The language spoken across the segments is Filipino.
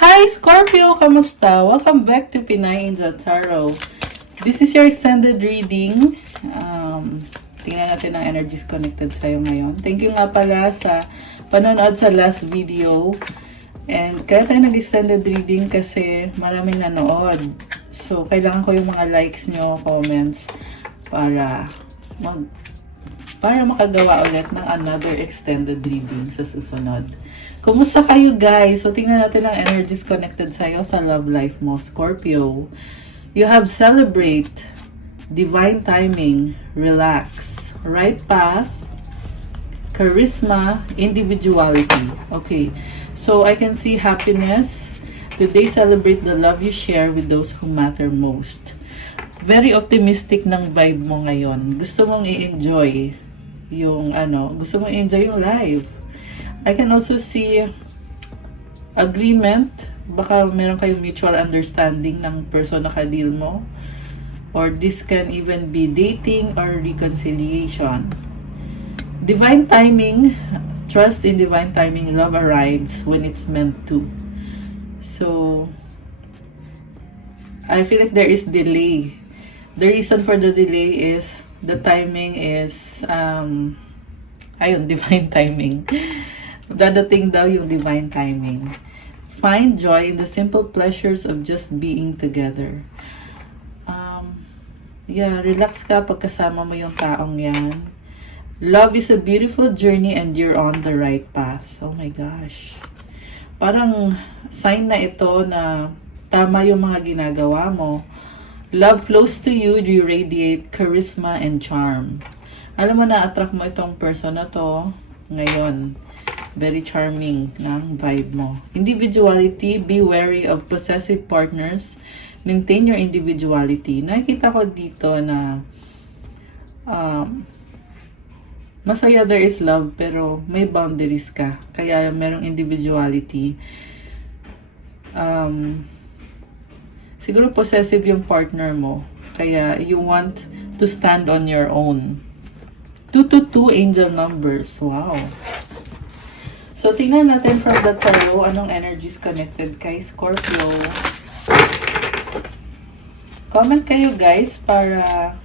Hi Scorpio! Kamusta? Welcome back to Pinay Angel Tarot. This is your extended reading. Tingnan natin ang energies connected sa'yo ngayon. Thank you nga pala sa panonood sa last video. And kaya tayo nag-extended reading kasi maraming nanood. So, kailangan ko yung mga likes nyo, comments, para makagawa ulit ng another extended reading sa susunod. Kumusta kayo guys? So, tingnan natin ang energies connected sa'yo sa love life mo, Scorpio. You have celebrate, divine timing, relax, right path, charisma, individuality. Okay, so I can see happiness. Today, celebrate the love you share with those who matter most. Very optimistic ng vibe mo ngayon. Gusto mong i-enjoy yung gusto mong i-enjoy yung life. I can also see agreement. Baka meron kayong mutual understanding ng person na ka-deal mo. Or this can even be dating or reconciliation. Divine timing. Trust in divine timing. Love arrives when it's meant to. So, I feel like there is delay. The reason for the delay is the timing is divine timing. Dadating daw yung divine timing. Find joy in the simple pleasures of just being together. Relax ka pagkasama mo yung taong yan. Love is a beautiful journey and you're on the right path. Oh my gosh. Parang sign na ito na tama yung mga ginagawa mo. Love flows to you, you radiate charisma and charm. Alam mo na, attract mo itong person na to ngayon. Very charming ng vibe mo. Individuality, be wary of possessive partners. Maintain your individuality. Nakikita ko dito na masaya, there is love, pero may boundaries ka. Kaya merong individuality. Siguro possessive yung partner mo. Kaya you want to stand on your own. 222 angel numbers. Wow. So, tingnan natin from the tarot anong energies connected kay Scorpio. Comment kayo guys para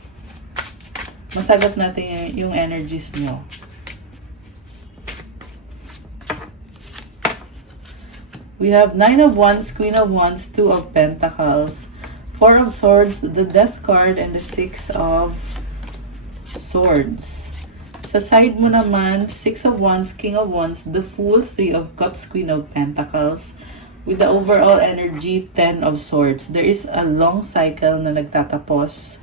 masagot natin yung energies nyo. We have 9 of Wands, Queen of Wands, 2 of Pentacles, 4 of Swords, the Death card, and the 6 of Swords. Sa side mo naman, 6 of Wands, King of Wands, the Fool, 3 of Cups, Queen of Pentacles. With the overall energy, 10 of Swords. There is a long cycle na nagtatapos.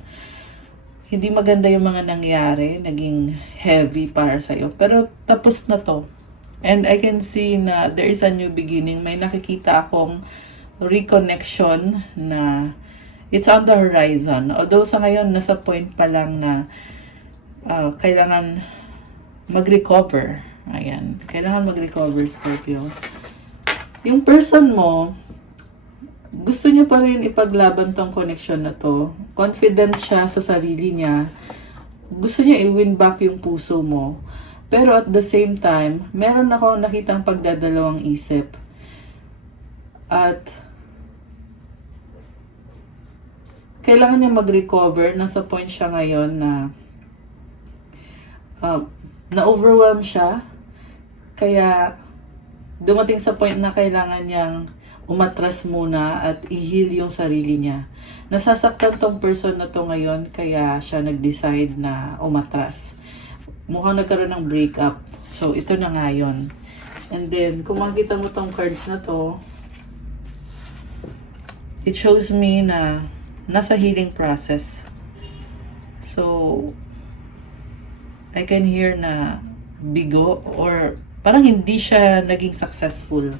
Hindi maganda yung mga nangyari, naging heavy para sa'yo. Pero tapos na to. And I can see na there is a new beginning. May nakikita akong reconnection na it's on the horizon. Although sa ngayon, nasa point pa lang na kailangan mag-recover. Ayan. Kailangan mag-recover, Scorpio. Yung person mo, gusto niya pa rin ipaglaban tong connection na to. Confident siya sa sarili niya. Gusto niya i-win back yung puso mo. Pero at the same time, meron ako nakitang pagdadalawang isip. At kailangan niya mag-recover. Nasa point siya ngayon na na-overwhelm siya. Kaya dumating sa point na kailangan niyang umatras muna at i-heal yung sarili niya. Nasasaktan tong person na to ngayon kaya siya nag-decide na umatras. Mukhang nagkaroon ng breakup. So, ito na nga yun. And then, kung makikita mo tong cards na to, it shows me na nasa healing process. So, I can hear na bigo or parang hindi siya naging successful.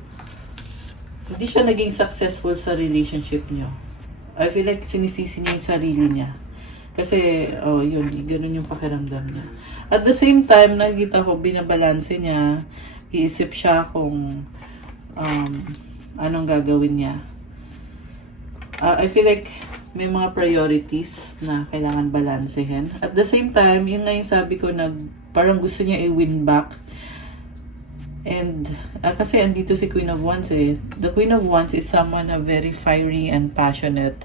Hindi siya naging successful sa relationship niyo. I feel like sinisisi niya yung sarili niya. Kasi, ganun yung pakiramdam niya. At the same time, nakikita ko, binabalanse niya, iisip siya kung anong gagawin niya. I feel like may mga priorities na kailangan balansehin. At the same time, yun nga yung sabi ko na parang gusto niya i-win back And kasi andito si Queen of Wands eh. The Queen of Wands is someone na very fiery and passionate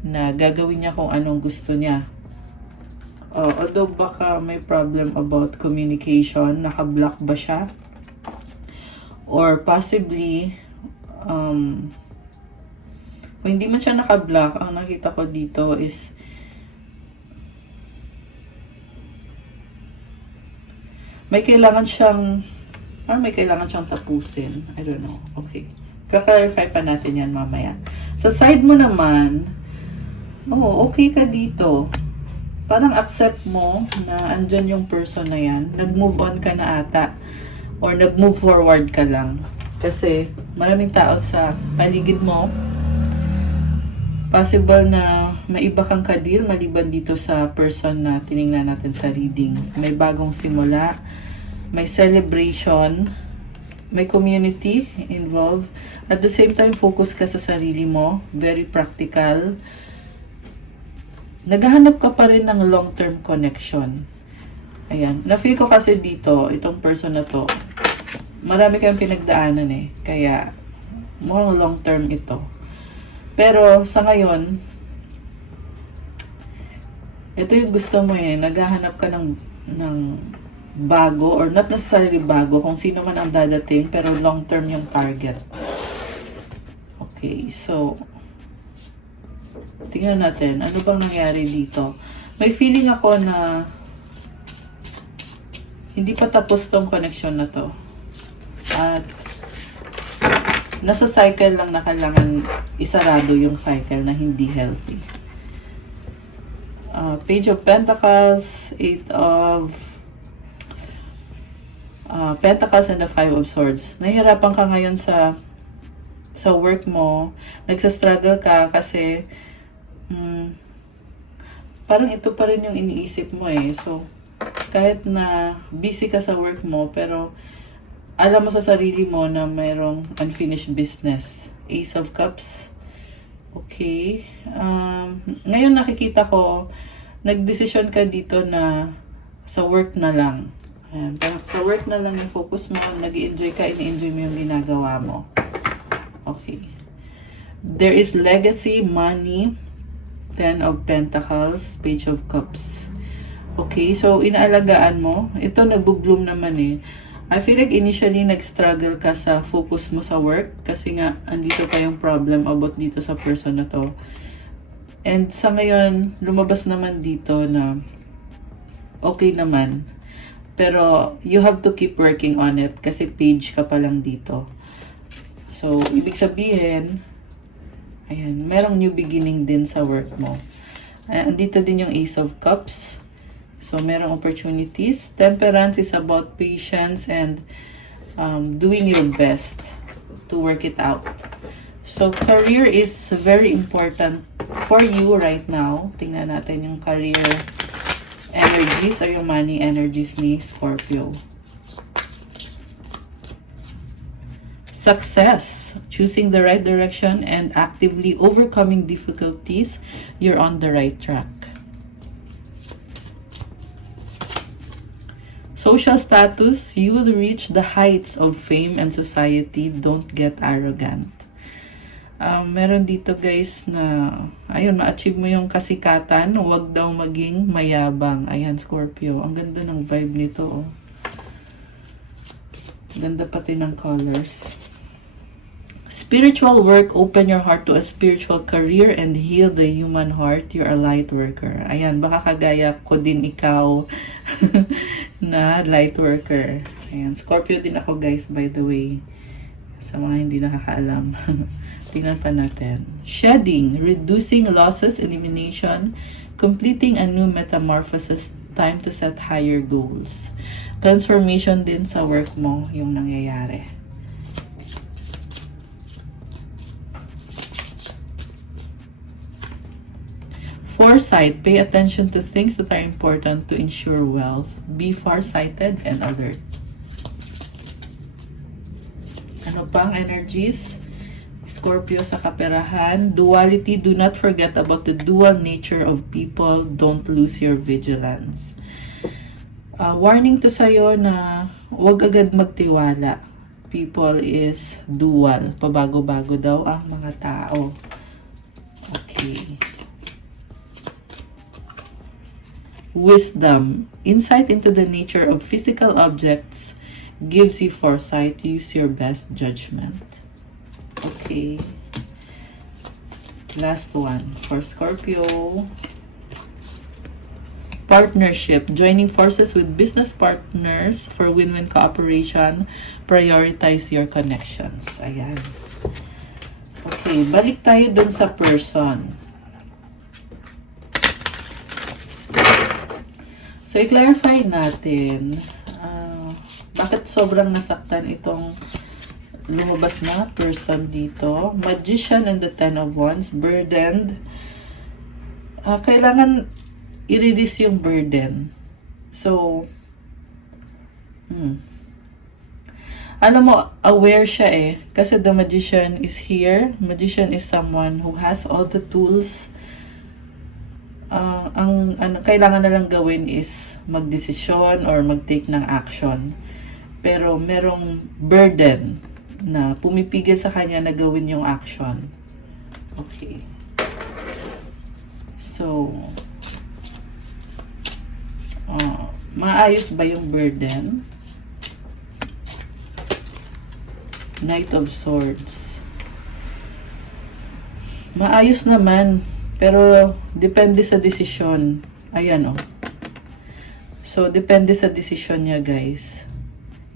na gagawin niya kung anong gusto niya. Although baka may problem about communication, naka-block ba siya? Or possibly, kung hindi man siya naka-block, ang nakita ko dito is may kailangan siyang tapusin. I don't know. Okay. Ka-clarify pa natin yan mamaya. Sa side mo naman, okay ka dito. Parang accept mo na andyan yung person na yan. Nag-move on ka na ata. Or nag-move forward ka lang. Kasi maraming tao sa paligid mo. Possible na may iba kang kadil maliban dito sa person na tiningnan natin sa reading. May bagong simula, may celebration, may community involved. At the same time, focus ka sa sarili mo. Very practical. Naghahanap ka pa rin ng long-term connection. Ayan. Na-feel ko kasi dito, itong person na to, marami kang pinagdaanan eh. Kaya, mukhang long-term ito. Pero sa ngayon, ito yung gusto mo eh, naghahanap ka ng bago, or not necessarily bago, kung sino man ang dadating, pero long term yung target. Okay, so, tingnan natin, ano bang nangyari dito? May feeling ako na hindi pa tapos tong connection na to. At nasa cycle lang na kailangan isarado yung cycle na hindi healthy. Page of Pentacles, Eight of Pentacles, and the Five of Swords. Nahihirapan ka ngayon sa work mo. Nagsastruggle ka kasi parang ito pa rin yung iniisip mo eh. So, kahit na busy ka sa work mo, pero alam mo sa sarili mo na mayroong unfinished business. Ace of Cups. Okay. Ngayon nakikita ko, nagdesisyon ka dito na sa work na lang. Ayan. Sa work na lang yung focus mo, nag-i-enjoy ka, ini-enjoy mo yung ginagawa mo. Okay. There is legacy, money, Ten of Pentacles, Page of Cups. Okay, so inaalagaan mo. Ito nagbo-bloom naman eh. I feel like initially nag-struggle ka sa focus mo sa work kasi nga andito pa yung problem about dito sa person na to. And sa ngayon, lumabas naman dito na okay naman. Pero you have to keep working on it kasi page ka pa lang dito. So, ibig sabihin, ayan, merong new beginning din sa work mo. Andito din yung Ace of Cups. So, merong opportunities. Temperance is about patience and doing your best to work it out. So, career is very important for you right now. Tingnan natin yung career energies or yung money energies ni Scorpio. Success. Choosing the right direction and actively overcoming difficulties. You're on the right track. Social status, you will reach the heights of fame and society. Don't get arrogant. Meron dito guys na, ayun, ma-achieve mo yung kasikatan, huwag daw maging mayabang. Ayan, Scorpio. Ang ganda ng vibe nito. Oh. Ganda pati ng colors. Spiritual work, open your heart to a spiritual career and heal the human heart. You're a light worker. Ayan, baka kagaya ko din ikaw na light worker. Ayan, Scorpio din ako guys, by the way. Sa mga hindi nakakaalam. Tingnan pa natin. Shedding, reducing losses, elimination, completing a new metamorphosis, time to set higher goals. Transformation din sa work mo yung nangyayari. Foresight, pay attention to things that are important to ensure wealth. Be farsighted and alert. Ano pang energies? Scorpio sa kaperahan. Duality, do not forget about the dual nature of people. Don't lose your vigilance. Warning to sa'yo na huwag agad magtiwala. People is dual. Pabago-bago daw ang mga tao. Okay. Wisdom. Insight into the nature of physical objects gives you foresight. Use your best judgment. Okay. Last one for Scorpio. Partnership. Joining forces with business partners for win-win cooperation. Prioritize your connections. Ayan. Okay, balik tayo dun sa person. So, i-clarify natin bakit sobrang nasaktan itong lumabas na person dito. Magician and the Ten of Wands. Burdened. Kailangan i-release yung burden. So, alam mo, aware siya eh. Kasi the magician is here. Magician is someone who has all the tools. Ang kailangan na lang gawin is magdesisyon or mag-take ng action. Pero merong burden na pumipigil sa kanya na gawin yung action. Okay. So, maayos ba yung burden? Knight of Swords. Maayos naman, pero depende sa desisyon. Ayan oh. So, depende sa desisyon niya, guys.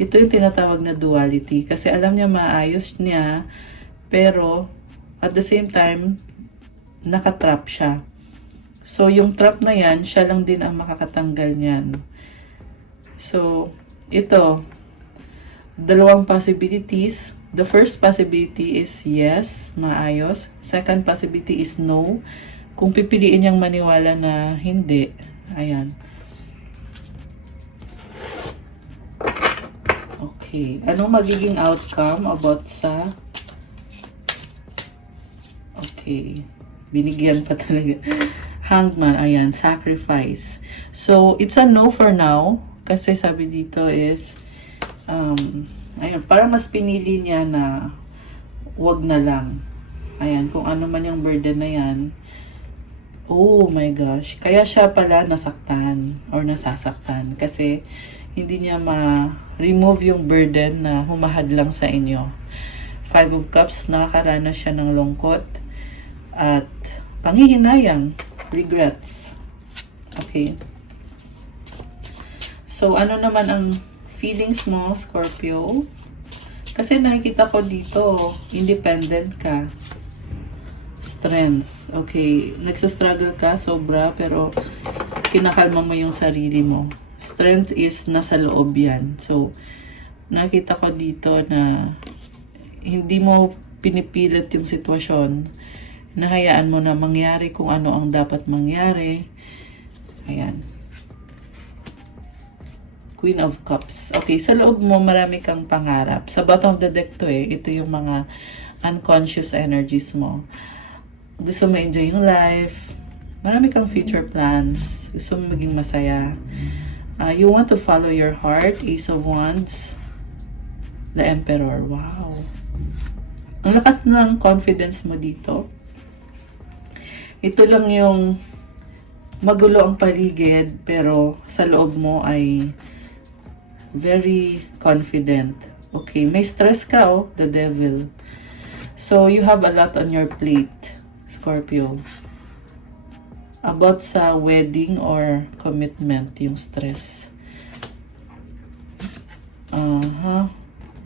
Ito yung tinatawag na duality. Kasi alam niya maayos niya, pero at the same time, nakatrap siya. So, yung trap na yan, siya lang din ang makakatanggal niyan. So, ito, dalawang possibilities. The first possibility is yes, maayos. Second possibility is no. Kung pipiliin niyang maniwala na hindi, ayan. Okay. Anong magiging outcome about sa... Okay. Binigyan pa talaga. Hangman, ayan, sacrifice. So, it's a no for now. Kasi sabi dito is, ayan, para mas pinili niya na wag na lang. Ayan, kung ano man yung burden na yan. Oh my gosh. Kaya siya pala nasaktan or nasasaktan. Kasi hindi niya ma-remove yung burden na humahad lang sa inyo. Five of Cups, nakakaranas siya ng lungkot at panghihinayang, regrets. Okay. So, ano naman ang feelings mo, Scorpio? Kasi nakikita ko dito, independent ka. Strength. Okay. Nagsastruggle ka, sobra, pero kinakalma mo yung sarili mo. Strength is nasa loob yan. So, nakita ko dito na hindi mo pinipilit yung sitwasyon. Nahayaan mo na mangyari kung ano ang dapat mangyari. Ayan. Queen of Cups. Okay, sa loob mo marami kang pangarap. Sa bottom of the deck to eh. Ito yung mga unconscious energies mo. Gusto mo enjoy yung life. Marami kang future plans. Gusto mo maging masaya. You want to follow your heart. Ace of Wands. The Emperor. Wow. Ang lakas ng confidence mo dito. Ito lang yung magulo ang paligid, pero sa loob mo ay very confident. Okay, may stress ka oh, the Devil. So, you have a lot on your plate, Scorpio. About sa wedding or commitment, yung stress.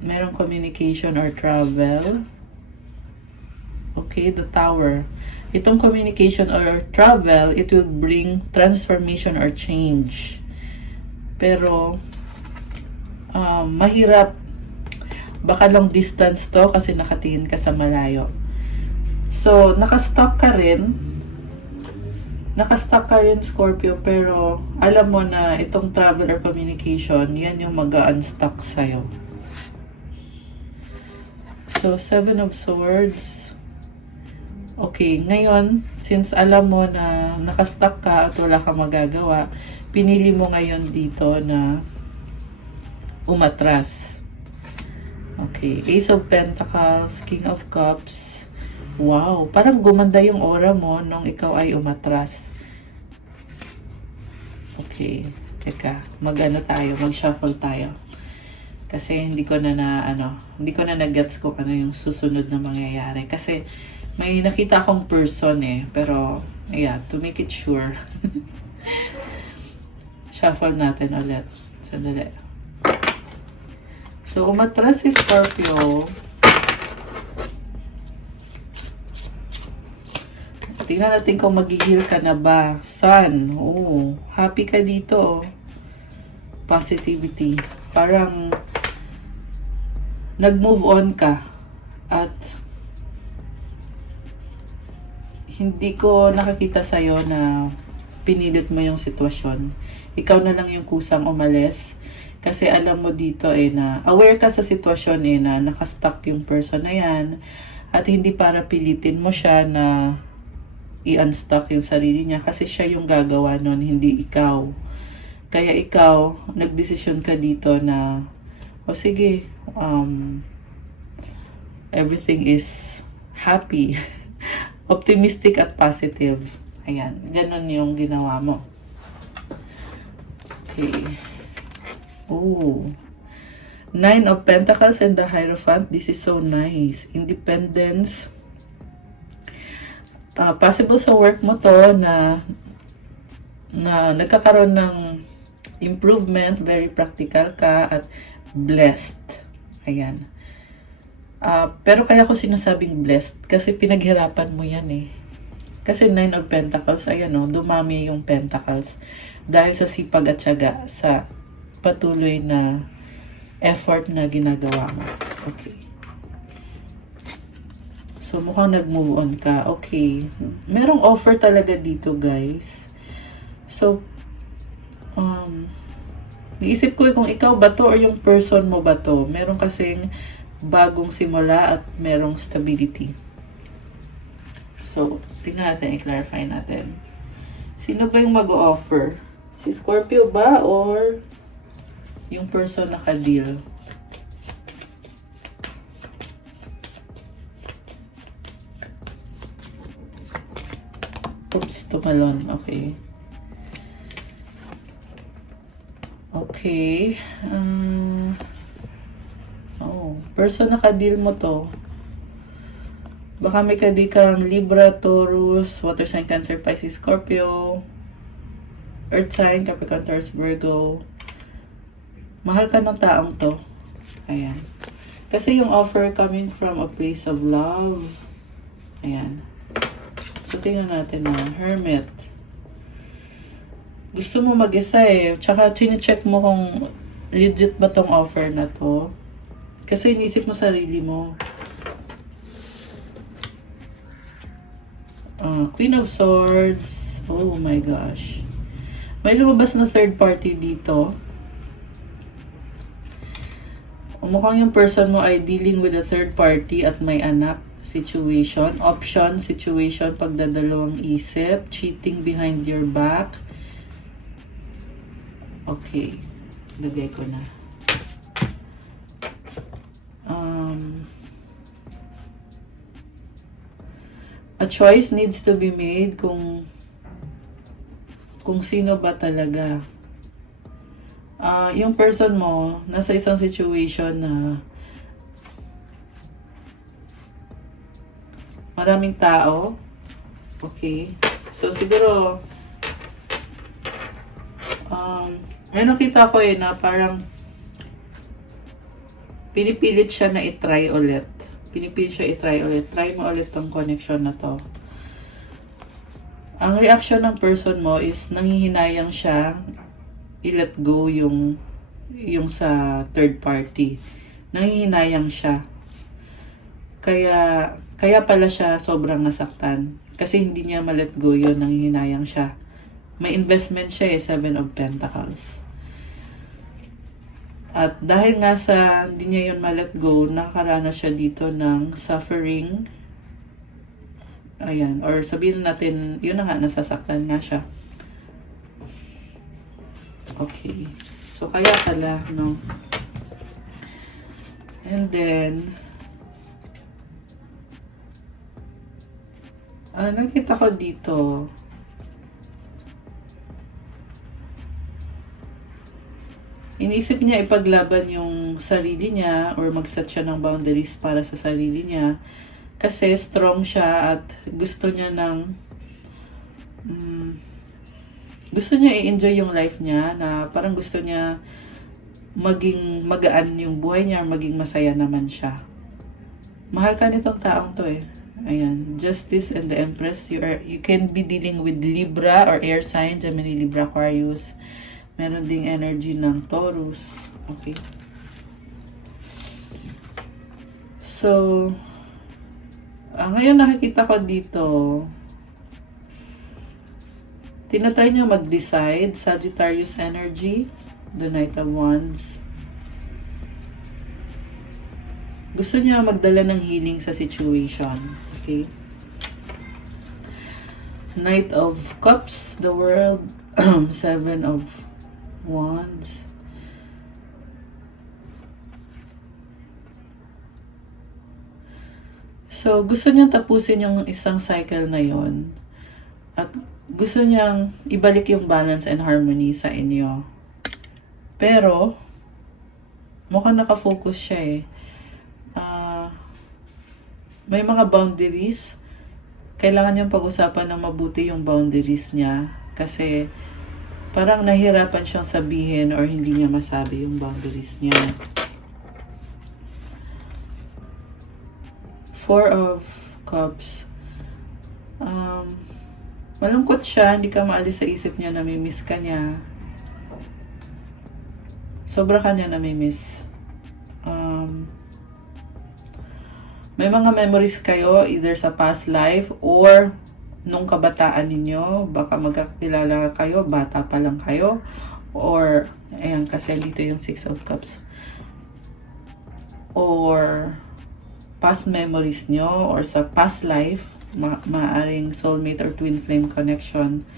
Merong communication or travel. Okay, the Tower. Itong communication or travel, it will bring transformation or change. Pero, mahirap. Baka long distance to kasi nakatingin ka sa malayo. So, nakastock ka rin. Nakastock ka rin, Scorpio, pero alam mo na itong travel or communication, yan yung mag-unstuck sa'yo. So, Seven of Swords. Okay, ngayon, since alam mo na nakastock ka at wala kang magagawa, pinili mo ngayon dito na umatras. Okay, Ace of Pentacles, King of Cups. Wow, parang gumanda yung aura mo nung ikaw ay umatras. Okay, teka, mag-shuffle tayo. Kasi hindi ko na na-gets kung ano yung susunod na mangyayari. Kasi may nakita akong person pero yeah, to make it sure. Shuffle natin ulit. Sandali. So, umatras si Scorpio. Tingnan natin kung mag-heal ka na ba. Sun. Oh, happy ka dito. Positivity. Parang nag-move on ka. At hindi ko nakakita sa'yo na pinilit mo yung sitwasyon. Ikaw na lang yung kusang umalis. Kasi alam mo dito na aware ka sa sitwasyon na nakastuck yung person na yan. At hindi para pilitin mo siya na i-unstuck yung sarili niya. Kasi siya yung gagawa nun, hindi ikaw. Kaya ikaw, nagdesisyon ka dito na, sige, everything is happy. Optimistic at positive. Ayan, ganun yung ginawa mo. Okay. Oh. 9 of Pentacles and the Hierophant. This is so nice. Independence. Possible sa work mo to na nagkakaroon ng improvement, very practical ka, at blessed. Ayan. Pero kaya ko sinasabing blessed kasi pinaghirapan mo yan Kasi 9 of Pentacles, ayan dumami yung Pentacles dahil sa sipag at tiyaga, sa patuloy na effort na ginagawa mo. Okay. So, mukhang nag-move on ka. Okay. Merong offer talaga dito, guys. So, naisip ko kung ikaw ba to or yung person mo ba to. Meron kasing bagong simula at merong stability. So, tingnan natin, i-clarify natin. Sino ba yung mag-offer? Si Scorpio ba or yung person naka-deal? Oops, tumalon. Okay. Okay. Person naka-deal mo to. Baka may kang Libra, Taurus, Water sign, Cancer, Pisces, Scorpio, Earth sign, Capricorn, Taurus, Virgo. Mahal ka ng taong to. Ayan. Kasi yung offer coming from a place of love. Ayan. So, tingnan natin Hermit. Gusto mo mag-isa Tsaka, chine-check mo kung legit ba tong offer na to. Kasi iniisip mo sarili mo. Queen of Swords. Oh my gosh. May lumabas na third party dito. Mukhang yung person mo ay dealing with a third party at may anak situation. Option, situation, pagdadalawang isip. Cheating behind your back. Okay. Lagay ko na. A choice needs to be made kung sino ba talaga. Yung person mo, nasa isang situation na maraming tao. Okay. So, siguro, may nakita ko na parang pinipilit siya na i-try ulit. Try mo ulit tong connection na to. Ang reaction ng person mo is nanghihinayang siya i-let go yung sa third party. Nanghihinayang siya. Kaya pala siya sobrang nasaktan. Kasi hindi niya ma-let go yun, nanghihinayang siya. May investment siya 7 of Pentacles. At dahil nga sa hindi niya yun ma-let go, nakaranas siya dito ng suffering. Ayan. Or sabihin natin, yun na nga, nasasaktan nga siya. Okay. So, kaya pala, no? And then, nakita ko dito, iniisip niya ipaglaban yung sarili niya or mag-set siya ng boundaries para sa sarili niya kasi strong siya at gusto niya gusto niya i-enjoy yung life niya na parang gusto niya maging magaan yung buhay niya or maging masaya naman siya. Mahal ka nitong taong to eh. Ayan, Justice and the Empress. You can be dealing with Libra or air sign, Gemini, Libra, Aquarius. Meron ding energy ng Taurus. Okay. So, ngayon nakikita ko dito, tinatry niya mag-decide. Sagittarius energy, the Knight of Wands. Gusto niya magdala ng healing sa situation. Okay. Knight of Cups, the World, Seven of Wands. So, gusto niyang tapusin yung isang cycle na yon at gusto niyang ibalik yung balance and harmony sa inyo. Pero, mukhang nakafocus siya eh. May mga boundaries. Kailangan niyang pag-usapan ng mabuti yung boundaries niya. Kasi, parang nahirapan siyang sabihin or hindi niya masabi yung boundaries niya. Four of Cups. Malungkot siya. Hindi ka maalis sa isip niya na may miss ka niya. Sobra ka niya na may miss. May mga memories kayo either sa past life or nung kabataan ninyo. Baka magkakilala kayo, bata pa lang kayo. Or, ayan, kasi dito yung Six of Cups. Or, past memories nyo or sa past life, maaring soulmate or twin flame connection.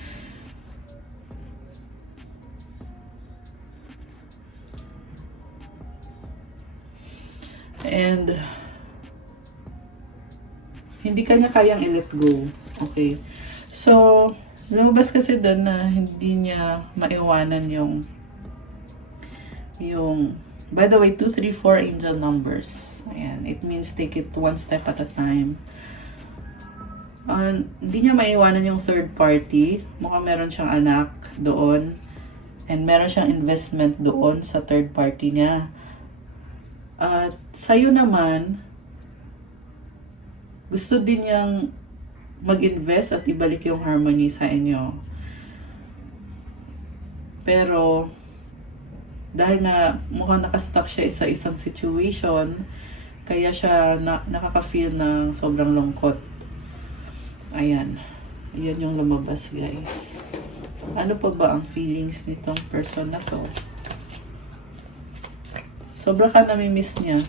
And, hindi kanya kayang i-let go. Okay. So, lumabas kasi doon na hindi niya maiwanan yung by the way, 2, 3, 4 angel numbers. Ayan. It means take it one step at a time. Hindi niya maiwanan yung third party. Mukhang meron siyang anak doon. And meron siyang investment doon sa third party niya. At sa'yo naman, gusto din niyang mag-invest at ibalik yung harmony sa inyo. Pero, dahil na mukhang nakastuck siya sa isang situation, kaya siya nakaka-feel ng sobrang lungkot. Ayan. Ayan yung lumabas, guys. Ano pa ba ang feelings nitong person na to? Sobra ka namimiss niya.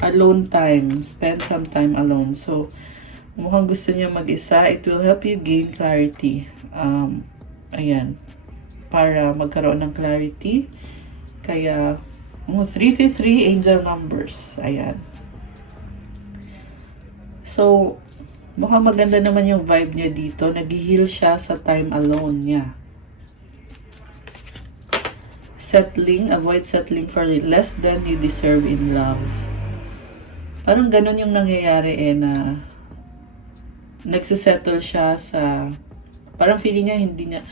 Alone time. Spend some time alone. So, mukhang gusto niya mag-isa. It will help you gain clarity. Ayan. Para magkaroon ng clarity. Kaya, 333 angel numbers. Ayan. So, mukhang maganda naman yung vibe niya dito. Nag-heal siya sa time alone niya. Settling. Avoid settling for less than you deserve in love. Parang ganun yung nangyayari na nagsisettle siya sa, parang feeling niya hindi niya,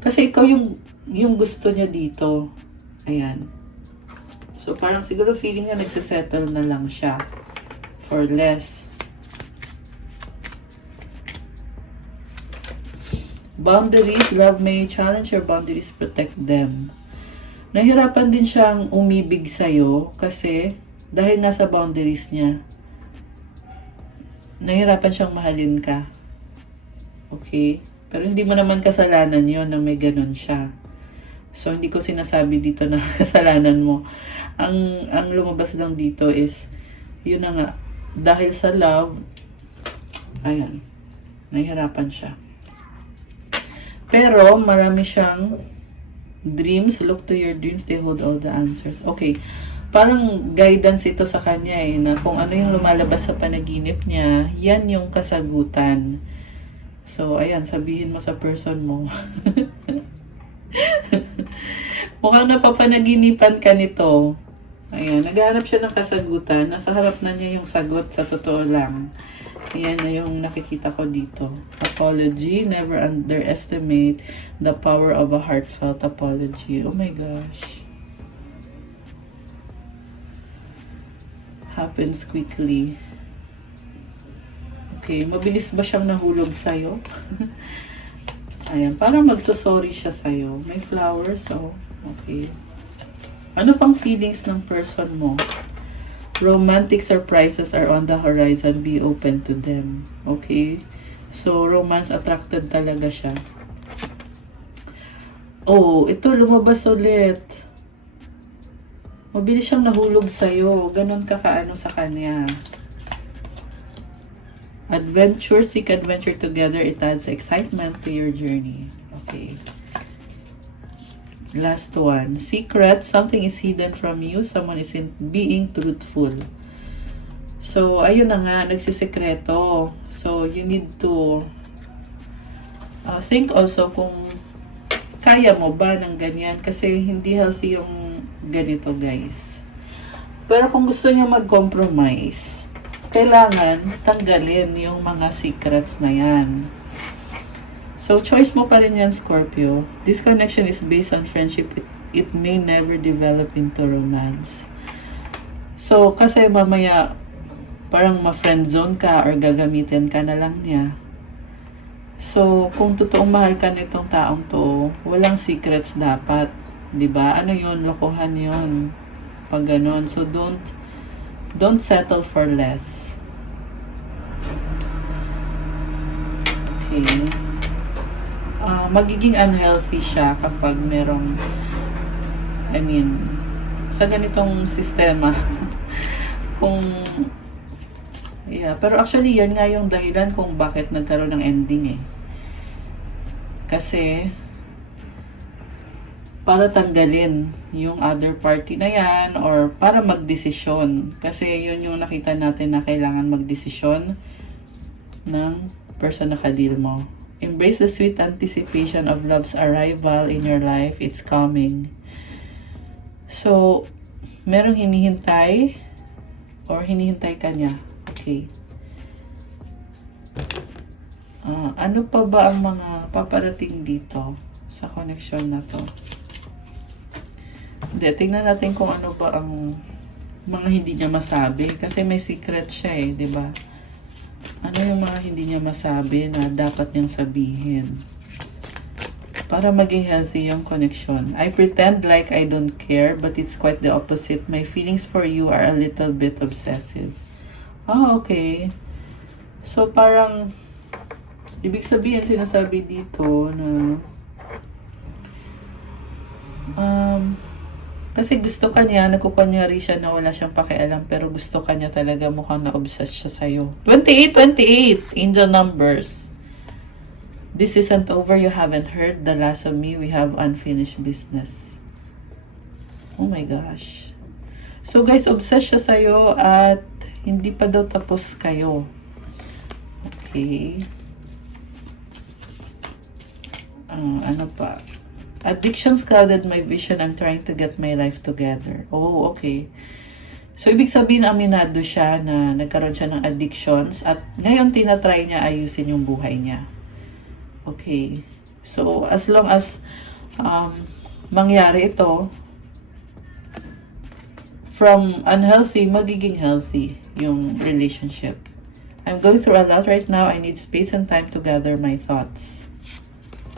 kasi ikaw yung gusto niya dito. Ayan. So parang siguro feeling niya nagsisettle na lang siya for less. Boundaries. Love may challenge your boundaries, protect them. Nahirapan din siyang umibig sa'yo kasi dahil nga sa boundaries niya, nahirapan siyang mahalin ka. Okay? Pero hindi mo naman kasalanan yon na may ganun siya. So, hindi ko sinasabi dito na kasalanan mo. Ang lumabas lang dito is, yun na nga, dahil sa love, ayan, nahihirapan siya. Pero, marami siyang Dreams, look to your dreams, they hold all the answers. Okay, parang guidance ito sa kanya na kung ano yung lumalabas sa panaginip niya, yan yung kasagutan. So, ayan, sabihin mo sa person mo. Mukhang napapanaginipan ka nito. Ayan, naghahanap siya ng kasagutan. Nasa harap na niya yung sagot sa totoo lang. Ayan na yung nakikita ko dito. Apology. Never underestimate the power of a heartfelt apology. Oh my gosh. Happens quickly. Okay, mabilis ba siyang nahulog sa'yo? Ayan, parang magsosorry siya sa'yo. May flowers, oh. Okay. Ano pang feelings ng person mo? Romantic surprises are on the horizon. Be open to them. Okay? So, romance attracted talaga siya. Oh, ito lumabas ulit. Mabilis siyang nahulog sa'yo. Ganon ka kaano sa kanya. Adventure, seek adventure together. It adds excitement to your journey. Okay. Last one. Secret. Something is hidden from you. Someone is being truthful. So, ayun na nga. Nagsisekreto. So, you need to think also kung kaya mo ba ng ganyan. Kasi hindi healthy yung ganito, guys. Pero kung gusto niyo mag-compromise, kailangan tanggalin yung mga secrets na yan. So, choice mo pa rin yan, Scorpio. This connection is based on friendship. It may never develop into romance. So, kasi mamaya, parang ma-friend zone ka or gagamitin ka na lang niya. So, kung totoong mahal ka nitong taong to, walang secrets dapat. 'Di ba? Ano yun? Lokohan yun. Pag ganon. So, don't settle for less. Okay. Magiging unhealthy siya kapag merong, sa ganitong sistema. Pero actually, yan nga yung dahilan kung bakit nagkaroon ng ending eh. Kasi, para tanggalin yung other party na yan or para magdesisyon. Kasi yun yung nakita natin na kailangan magdesisyon ng person na kadil mo. Embrace the sweet anticipation of love's arrival in your life. It's coming. So, merong hinihintay or hinihintay ka niya. Okay. Ano pa ba ang mga paparating dito sa connection na to? Hindi, tingnan natin kung ano ba ang mga hindi niya masabi. Kasi may secret siya eh, di ba? Ano yung mga hindi niya masabi na dapat niyang sabihin? Para maging healthy yung connection. I pretend like I don't care, but it's quite the opposite. My feelings for you are a little bit obsessive. Okay. So, parang, ibig sabihin, sinasabi dito na, kasi gusto ka niya, nagkukunyari siya na wala siyang pakialam, pero gusto ka niya talaga, mukhang na-obsessed siya sa'yo. 28, angel numbers. This isn't over, you haven't heard the last of me, we have unfinished business. Oh my gosh. So guys, obsessed siya sa'yo at hindi pa daw tapos kayo. Okay. Ano pa? Addictions clouded my vision. I'm trying to get my life together. Oh, okay. So, ibig sabihin, aminado siya na nagkaroon siya ng addictions at ngayon tinatry niya ayusin yung buhay niya. Okay. So, as long as mangyari ito, from unhealthy, magiging healthy yung relationship. I'm going through a lot right now. I need space and time to gather my thoughts.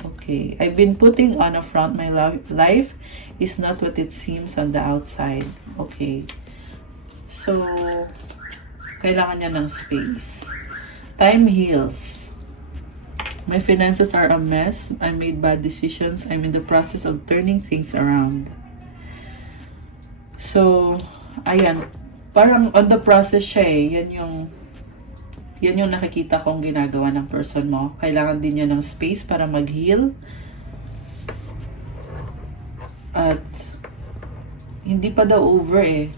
Okay. I've been putting on a front. My life is not what it seems on the outside. Okay. So, kailangan niya ng space. Time heals. My finances are a mess. I made bad decisions. I'm in the process of turning things around. So, ayan. Parang on the process siya eh. Yan yung nakikita kong ginagawa ng person mo. Kailangan din niya ng space para mag-heal. At hindi pa daw over eh.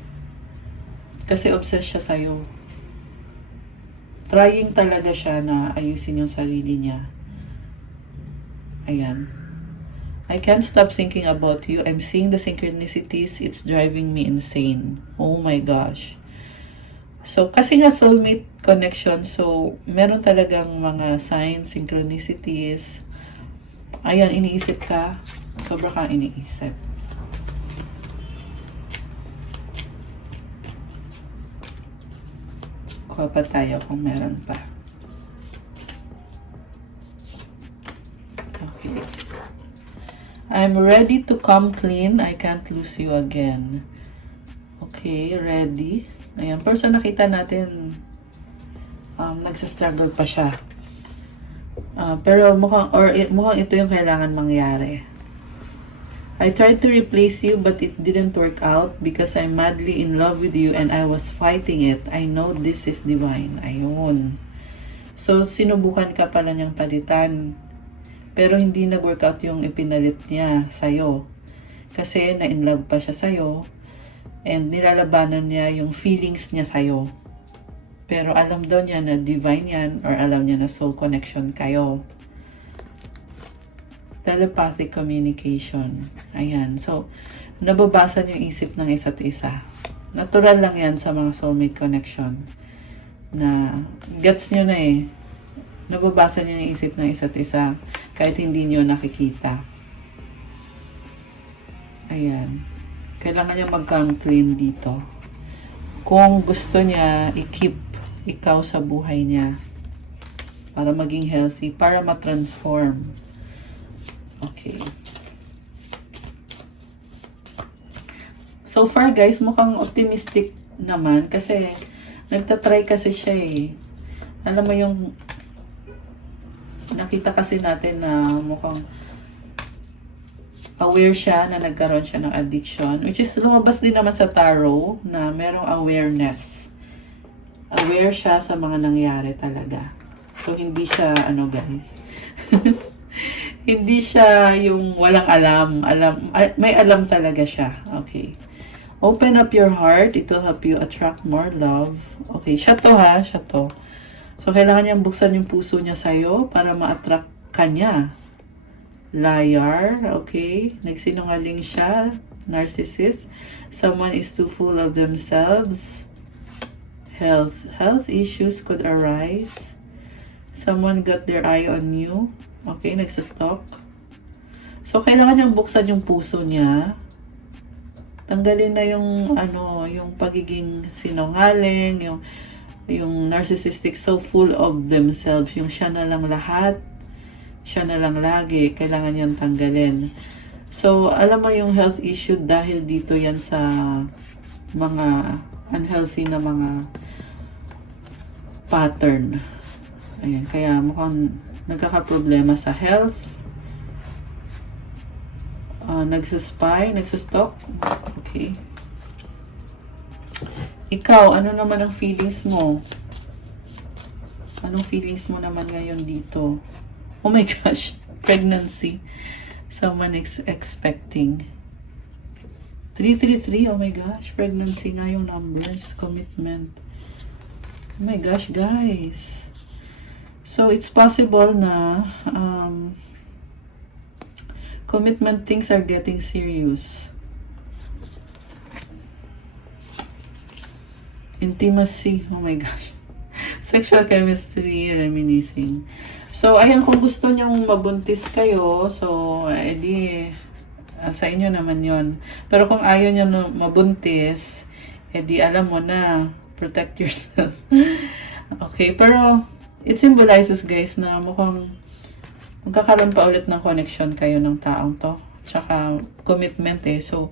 Kasi obsessed siya sa'yo. Trying talaga siya na ayusin yung sarili niya. Ayan. I can't stop thinking about you. I'm seeing the synchronicities. It's driving me insane. Oh my gosh. So, kasi nga soulmate connection, so, meron talagang mga signs, synchronicities. Ayan, iniisip ka. Sobra kang iniisip. Kuha pa tayo kung meron pa. Okay. I'm ready to come clean. I can't lose you again. Okay, ready. Ayan, pero nakita natin, nagsastruggle pa siya. Pero mukhang ito yung kailangan mangyari. I tried to replace you but it didn't work out because I'm madly in love with you and I was fighting it. I know this is divine. Ayun. So, sinubukan ka pala niyang palitan. Pero hindi nag-workout yung ipinalit niya sa'yo. Kasi na-in love pa siya sa'yo. And nilalabanan niya yung feelings niya sa'yo. Pero alam daw niya na divine yan or alam niya na soul connection kayo. Telepathic communication. Ayan. So, nababasa niyo yung isip ng isa't isa. Natural lang yan sa mga soulmate connection. Na, gets niyo na eh. Nababasa niyo yung isip ng isa't isa. Kahit hindi niyo nakikita. Ayan. Kailangan niya mag-come clean dito. Kung gusto niya, i-keep ikaw sa buhay niya. Para maging healthy. Para ma-transform. Okay. So far guys, mukhang optimistic naman kasi nagtatry kasi siya eh. Alam mo yung nakita kasi natin na mukhang aware siya na nagkaroon siya ng addiction, which is lumabas din naman sa tarot na merong awareness. Aware siya sa mga nangyari talaga. So hindi siya guys. Hindi siya yung walang alam. May alam talaga siya. Okay. Open up your heart. It will help you attract more love. Okay, siya to ha. Siya to. So, kailangan niyang buksan yung puso niya sa'yo para ma-attract ka niya. Liar. Okay. Nagsinungaling siya. Narcissist. Someone is too full of themselves. Health issues could arise. Someone got their eye on you. Okay, nagsastalk. So, kailangan niyang buksan yung puso niya. Tanggalin na yung, yung pagiging sinungaling, yung narcissistic, so full of themselves, yung siya na lang lahat, siya na lang lagi, kailangan niyang tanggalin. So, alam mo yung health issue dahil dito yan sa mga unhealthy na mga pattern. Ayan, kaya mukhang nagkakaproblema sa health. Nagsaspy, nagsastalk. Okay. Ikaw, ano naman ang feelings mo? Anong feelings mo naman ngayon dito? Oh my gosh, pregnancy. Someone expecting. 333, oh my gosh, pregnancy nga yung numbers, commitment. Oh my gosh, guys. So, it's possible na commitment things are getting serious. Intimacy, oh my gosh. Sexual chemistry, reminiscing. So, ayan, kung gusto nyong mabuntis kayo, so, edi, sa inyo naman yon. Pero kung ayaw nyo mabuntis, edi, alam mo na, protect yourself. Okay, pero, it symbolizes, guys, na mukhang magkakaroon pa ulit ng connection kayo ng taong to. Tsaka, commitment eh. So,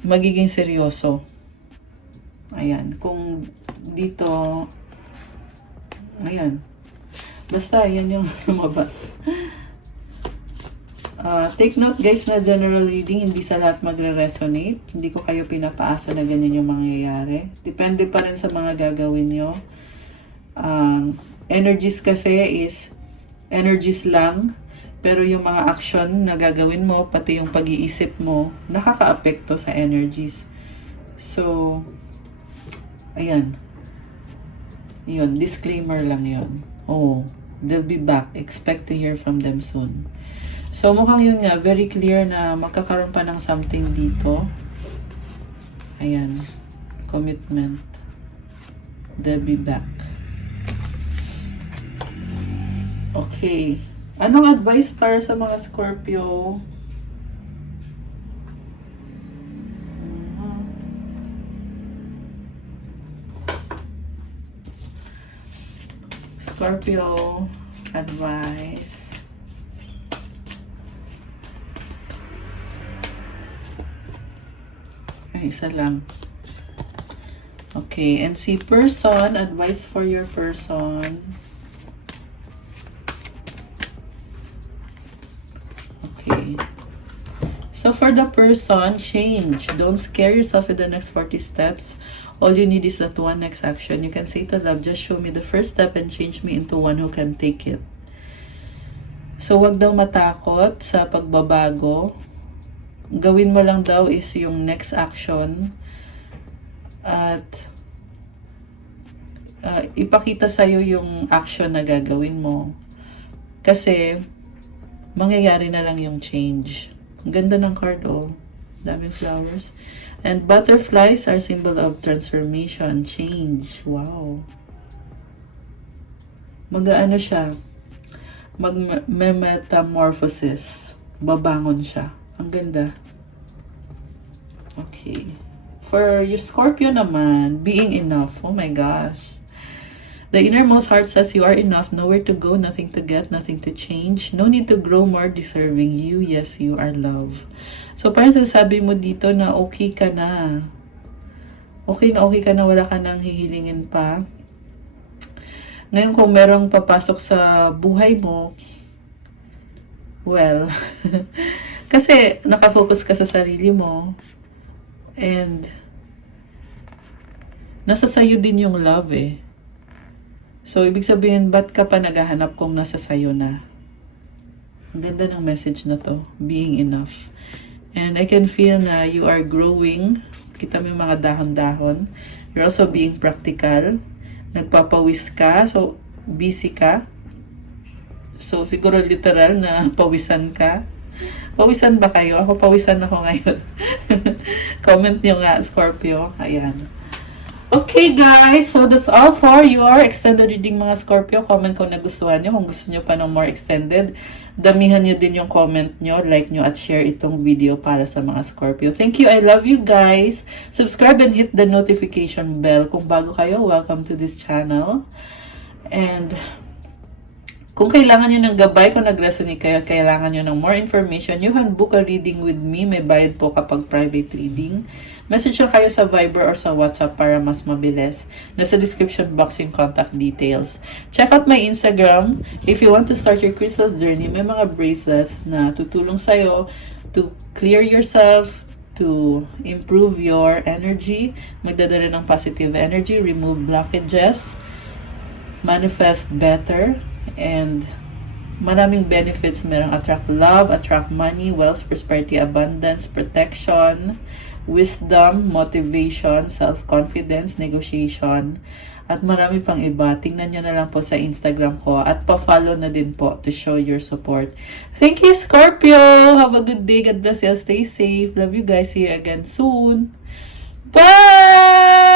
magiging seryoso. Ayan. Kung dito, ayan. Basta, yan yung lumabas. Take note, guys, na general reading, hindi sa lahat magre-resonate. Hindi ko kayo pinapaasa na ganyan yung mangyayari. Depende pa rin sa mga gagawin nyo. Energies kasi is energies lang. Pero yung mga action na gagawin mo, pati yung pag-iisip mo, nakaka-apekto sa energies. So, ayan. Yun, disclaimer lang yun. Oh, they'll be back. Expect to hear from them soon. So, mukhang yun nga, very clear na magkakaroon pa ng something dito. Ayan. Commitment. They'll be back. Okay. Anong advice para sa mga Scorpio? Scorpio advice. Ay, isa lang. Okay, and si person, advice for your person. Okay. So for the person, change. Don't scare yourself with the next 40 steps. All you need is that one next action. You can say to love, just show me the first step and change me into one who can take it. So wag daw matakot sa pagbabago. Gawin mo lang daw is yung next action. At ipakita sa'yo yung action na gagawin mo. Kasi mangyayari na lang yung change. Ang ganda ng card, oh. Daming flowers. And butterflies are symbol of transformation, change. Wow. Mag-ano siya? Mag-metamorphosis. Babangon siya. Ang ganda. Okay. For your Scorpio naman, being enough. Oh my gosh. The innermost heart says you are enough, nowhere to go, nothing to get, nothing to change. No need to grow more deserving. You, yes, you are love. So parang sasabi mo dito na okay ka na. Okay ka na, wala ka nang hihilingin pa. Ngayon kung merong papasok sa buhay mo, well, kasi nakafocus ka sa sarili mo. And nasa sayo din yung love eh. So, ibig sabihin, ba't ka pa naghahanap kung nasa sayo na? Ang ganda ng message na to. Being enough. And I can feel na you are growing. Kita mo yung mga dahon-dahon. You're also being practical. Nagpapawis ka. So, busy ka. So, siguro literal na pawisan ka. Pawisan ba kayo? Ako pawisan ako ngayon. Comment nyo nga, Scorpio. Ayan. Okay guys, so that's all for your extended reading mga Scorpio. Comment kung nagustuhan nyo. Kung gusto nyo pa ng more extended, damihan nyo din yung comment nyo, like nyo at share itong video para sa mga Scorpio. Thank you, I love you guys. Subscribe and hit the notification bell. Kung bago kayo, welcome to this channel. And kung kailangan nyo ng gabay, kung nag-resonate kayo, kailangan nyo ng more information, you can book a reading with me. May bayad po kapag private reading. Message lang kayo sa Viber or sa WhatsApp para mas mabilis. Nasa description box yung contact details. Check out my Instagram. If you want to start your crystals journey, may mga bracelets na tutulong sa'yo to clear yourself, to improve your energy, magdadala ng positive energy, remove blockages, manifest better, and maraming benefits. Merong attract love, attract money, wealth, prosperity, abundance, protection, wisdom, motivation, self-confidence, negotiation, at marami pang iba. Tingnan nyo na lang po sa Instagram ko at pa-follow na din po to show your support. Thank you, Scorpio! Have a good day. God bless you. Stay safe. Love you guys. See you again soon. Bye!